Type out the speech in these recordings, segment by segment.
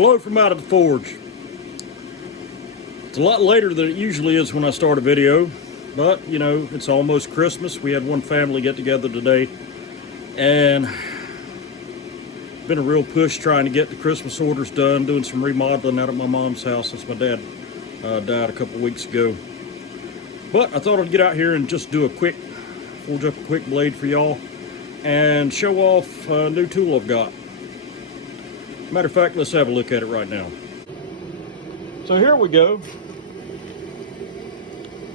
Hello from out of the forge. It's a lot later than it usually is when I start a video, but you know, it's almost Christmas. We had one family get together today, and been a real push trying to get the Christmas orders done, doing some remodeling out at my mom's house since my dad died a couple weeks ago. But I thought I'd get out here and just do forge up a quick blade for y'all and show off a new tool I've got. Matter of fact, let's have a look at it right now. So here we go.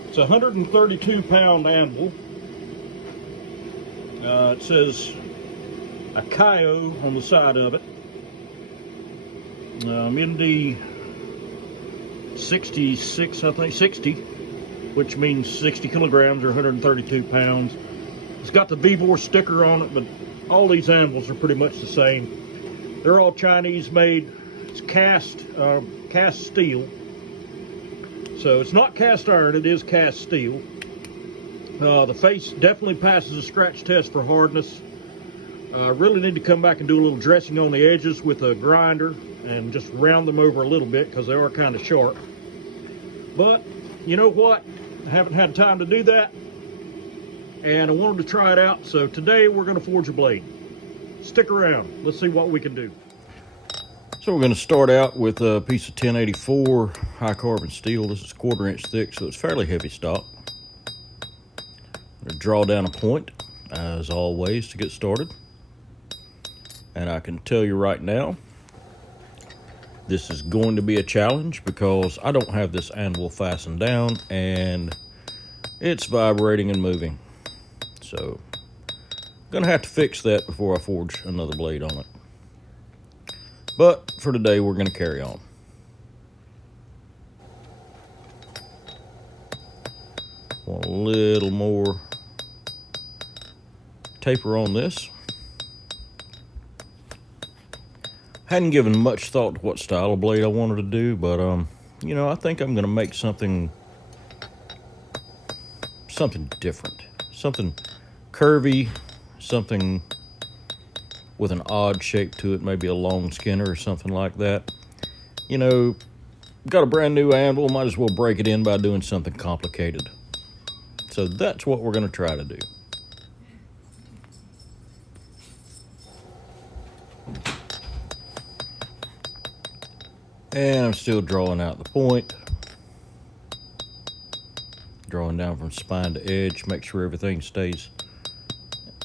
It's a 132 pound anvil. It says Akayo on the side of it. MD 66, I think, 60, which means 60 kilograms or 132 pounds. It's got the V-bore sticker on it, but all these anvils are pretty much the same. They're all Chinese made. It's cast steel. So it's not cast iron, it is cast steel. The face definitely passes a scratch test for hardness. Really need to come back and do a little dressing on the edges with a grinder and just round them over a little bit because they are kind of sharp. But you know what? I haven't had time to do that, and I wanted to try it out. So today we're going to forge a blade. Stick around. Let's see what we can do. So we're going to start out with a piece of 1084 high carbon steel. This is 1/4 inch thick, so it's fairly heavy stock. I'm going to draw down a point, as always, to get started. And I can tell you right now, this is going to be a challenge because I don't have this anvil fastened down and it's vibrating and moving. So I'm going to have to fix that before I forge another blade on it. But for today, we're going to carry on. Want a little more taper on this. Hadn't given much thought to what style of blade I wanted to do, but you know, I think I'm going to make something different, something curvy, something with an odd shape to it, maybe a long skinner or something like that. You know, got a brand new anvil, might as well break it in by doing something complicated. So that's what we're going to try to do. And I'm still drawing out the point. Drawing down from spine to edge, make sure everything stays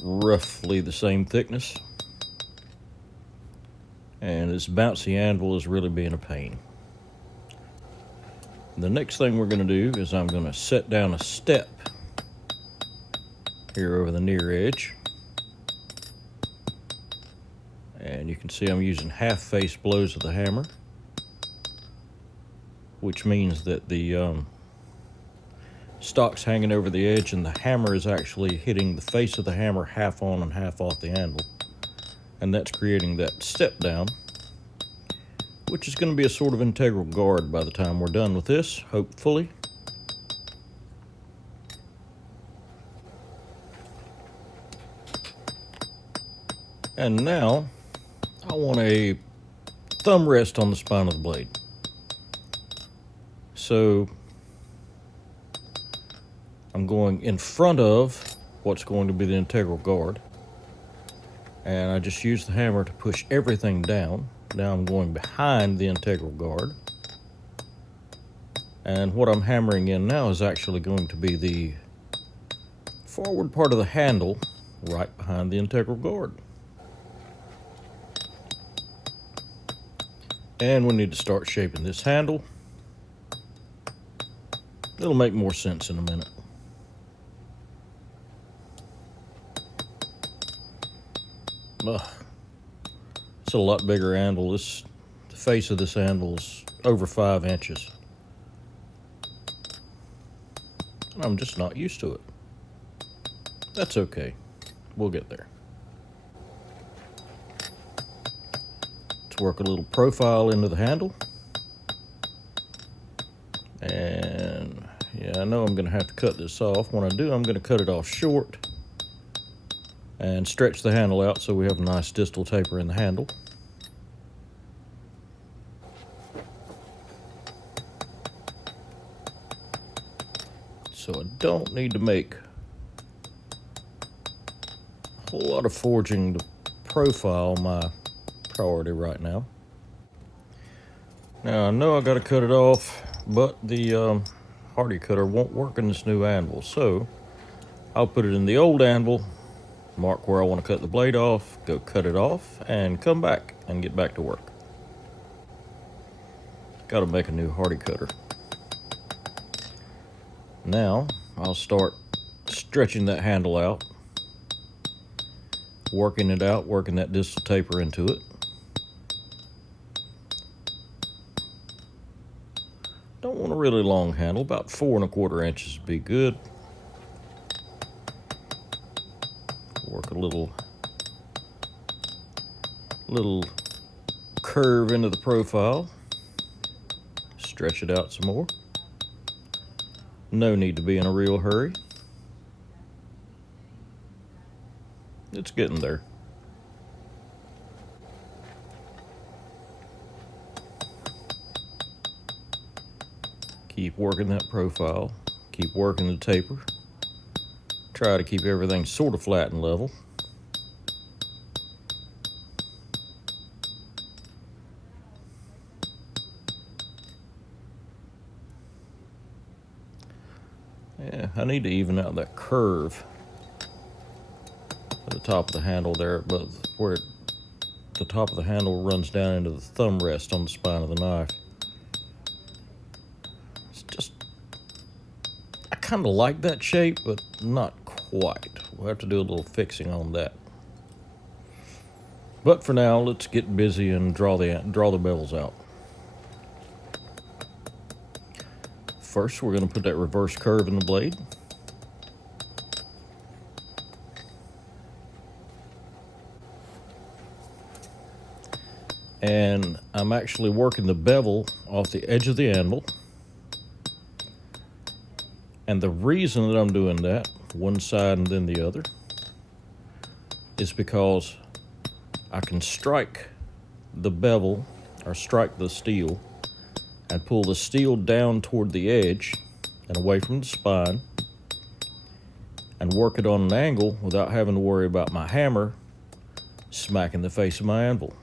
roughly the same thickness. And this bouncy anvil is really being a pain. The next thing we're going to do is I'm going to set down a step here over the near edge. And you can see I'm using half face blows of the hammer, which means that the stock's hanging over the edge and the hammer is actually hitting the face of the hammer half on and half off the anvil. And that's creating that step down, which is going to be a sort of integral guard by the time we're done with this, hopefully. And now I want a thumb rest on the spine of the blade. So I'm going in front of what's going to be the integral guard. And I just use the hammer to push everything down. Now I'm going behind the integral guard. And what I'm hammering in now is actually going to be the forward part of the handle right behind the integral guard. And we need to start shaping this handle. It'll make more sense in a minute. It's a lot bigger anvil. The face of this anvil is over 5 inches. I'm just not used to it. That's okay. We'll get there. Let's work a little profile into the handle. And yeah, I know I'm going to have to cut this off. When I do, I'm going to cut it off short and stretch the handle out so we have a nice distal taper in the handle. So I don't need to make a whole lot of forging. The profile my priority right now. Now I know I got to cut it off, but the hardy cutter won't work in this new anvil, so I'll put it in the old anvil, mark where I want to cut the blade off, go cut it off, and come back and get back to work. Got to make a new hardy cutter. Now I'll start stretching that handle out, working it out, working that distal taper into it. Don't want a really long handle, about 4 1/4 inches would be good. Work a little curve into the profile. Stretch it out some more. No need to be in a real hurry. It's getting there. Keep working that profile. Keep working the taper. Try to keep everything sort of flat and level. Yeah, I need to even out that curve at the top of the handle there, but where the top of the handle runs down into the thumb rest on the spine of the knife. It's just, I kind of like that shape, but not quite. We'll have to do a little fixing on that. But for now, let's get busy and draw the bevels out. First, we're going to put that reverse curve in the blade. And I'm actually working the bevel off the edge of the anvil. And the reason that I'm doing that, one side and then the other, is because I can strike the bevel, or strike the steel, and pull the steel down toward the edge and away from the spine, and work it on an angle without having to worry about my hammer smacking the face of my anvil.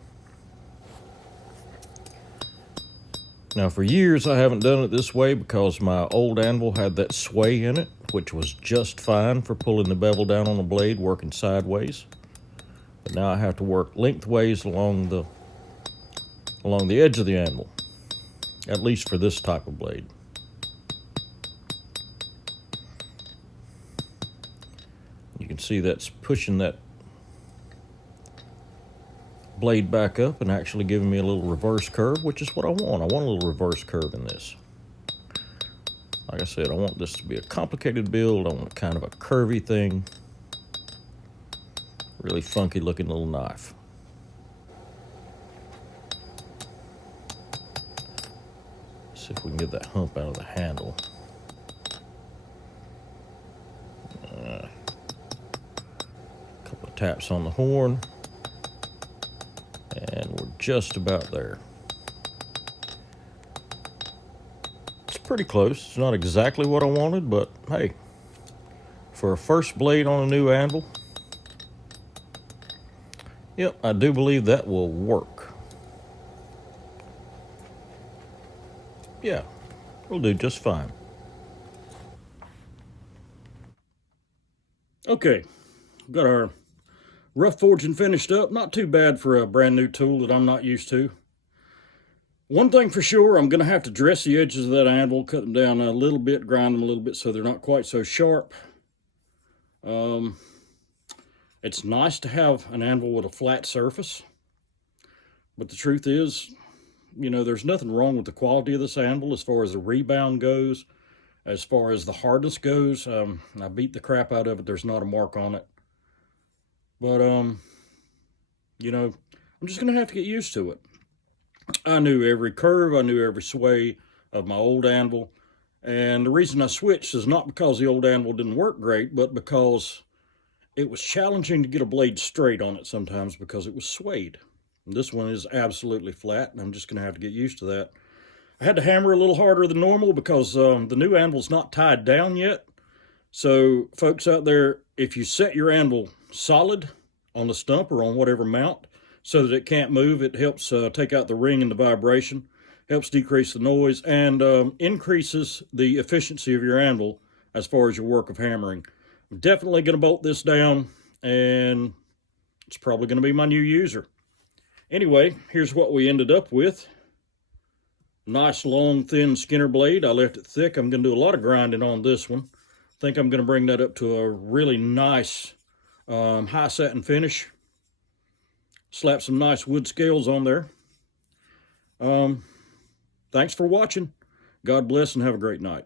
Now for years I haven't done it this way because my old anvil had that sway in it, which was just fine for pulling the bevel down on the blade, working sideways. But now I have to work lengthways along the edge of the anvil, at least for this type of blade. You can see that's pushing that blade back up and actually giving me a little reverse curve, which is what I want. I want a little reverse curve in this. Like I said, I want this to be a complicated build. I want kind of a curvy thing. Really funky looking little knife. See if we can get that hump out of the handle. Couple of taps on the horn. And we're just about there. It's pretty close. It's not exactly what I wanted, but hey, for a first blade on a new anvil, yep, I do believe that will work. Yeah, we'll do just fine. Okay, got our rough forging finished up. Not too bad for a brand new tool that I'm not used to. One thing for sure, I'm going to have to dress the edges of that anvil, cut them down a little bit, grind them a little bit so they're not quite so sharp. It's nice to have an anvil with a flat surface, but the truth is, you know, there's nothing wrong with the quality of this anvil as far as the rebound goes, as far as the hardness goes. I beat the crap out of it. There's not a mark on it. But, you know, I'm just going to have to get used to it. I knew every curve, I knew every sway of my old anvil. And the reason I switched is not because the old anvil didn't work great, but because it was challenging to get a blade straight on it sometimes because it was swayed. And this one is absolutely flat, and I'm just going to have to get used to that. I had to hammer a little harder than normal because the new anvil's not tied down yet. So folks out there, if you set your anvil solid on the stump or on whatever mount so that it can't move, it helps take out the ring and the vibration, helps decrease the noise, and increases the efficiency of your anvil as far as your work of hammering. I'm definitely going to bolt this down, and it's probably going to be my new user. Anyway, here's what we ended up with. Nice long thin Skinner blade. I left it thick. I'm going to do a lot of grinding on this one. I think I'm going to bring that up to a really nice high satin finish. Slap some nice wood scales on there. Thanks for watching. God bless and have a great night.